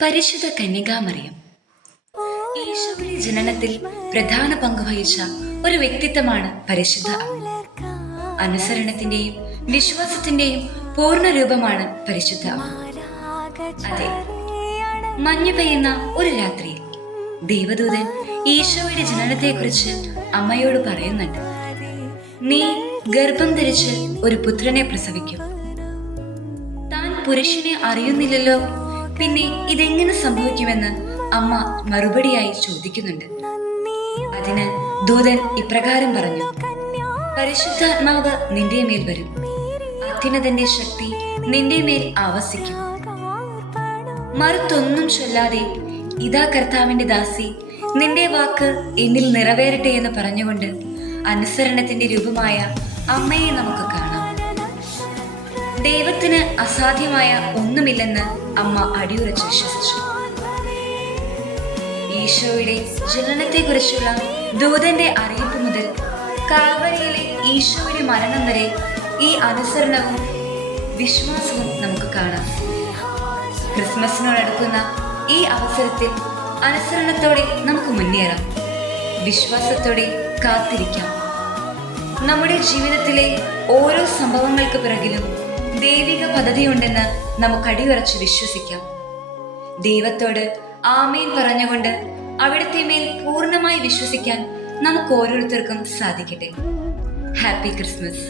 പരിശുദ്ധ കന്യകാമറിയം ഈശോയുടെ ജനനത്തിൽ പ്രധാന പങ്കുവഹിച്ച ഒരു വ്യക്തിത്വമാണ് പരിശുദ്ധ അമ്മ. അനുസരണത്തിന്റെയും വിശ്വാസത്തിന്റെയും പൂർണ്ണ രൂപമാണ് പരിശുദ്ധ അമ്മ. അതെ, മഞ്ഞു പെയ്യുന്ന ഒരു രാത്രിയിൽ ദേവദൂതൻ ഈശോയുടെ ജനനത്തെക്കുറിച്ച് അമ്മയോട് പറയുന്നുണ്ട്. നീ ഗർഭം ധരിച്ച് ഒരു പുത്രനെ പ്രസവിക്കും. താൻ പുരുഷനെ അറിയുന്നില്ലല്ലോ, പിന്നെ ഇതെങ്ങനെ സംഭവിക്കുമെന്ന് അമ്മ മറുപടിയായി ചോദിക്കുന്നുണ്ട്. അതിന് ദൂതൻ ഇപ്രകാരം പറഞ്ഞു: പരിശുദ്ധാത്മാവ് നിന്റെ മേൽ വരും, അത്യുന്നതന്റെ ശക്തി നിന്റെ മേൽ ആവസിക്കും. മറുത്തൊന്നും ചൊല്ലാതെ, ഇതാ കർത്താവിന്റെ ദാസി, നിന്റെ വാക്ക് എന്നിൽ നിറവേറട്ടെ എന്ന് പറഞ്ഞുകൊണ്ട് അനുസരണത്തിന്റെ രൂപമായ അമ്മയെ നമുക്ക് കാണാം. ദൈവത്തിന് അസാധ്യമായ ഒന്നുമില്ലെന്ന് അമ്മ അടിയുറച്ച് വിശ്വസിച്ചു. ഈശോയുടെ ജനനത്തെക്കുറിച്ചുള്ള ദൂതന്റെ അറിയിപ്പ് മുതൽ കാൽവരിയിലെ ഈശോയുടെ മരണം വരെ ഈ അനുസരണവും വിശ്വാസവും നമുക്ക് കാണാം. ക്രിസ്മസിനോടടുക്കുന്ന ഈ അവസരത്തിൽ അനുസരണത്തോടെ നമുക്ക് മുന്നേറാം, വിശ്വാസത്തോടെ കാത്തിരിക്കാം. നമ്മുടെ ജീവിതത്തിലെ ഓരോ സംഭവങ്ങൾക്ക് പിറകിലും ദൈവിക പദ്ധതിയുണ്ടെന്ന് നമുക്ക് അടിയുറച്ച് വിശ്വസിക്കാം. ദൈവത്തോട് ആമേൻ പറഞ്ഞുകൊണ്ട് അവിടുത്തെ മേൽ പൂർണ്ണമായി വിശ്വസിക്കാൻ നമുക്ക് ഓരോരുത്തർക്കും സാധിക്കട്ടെ. Happy Christmas.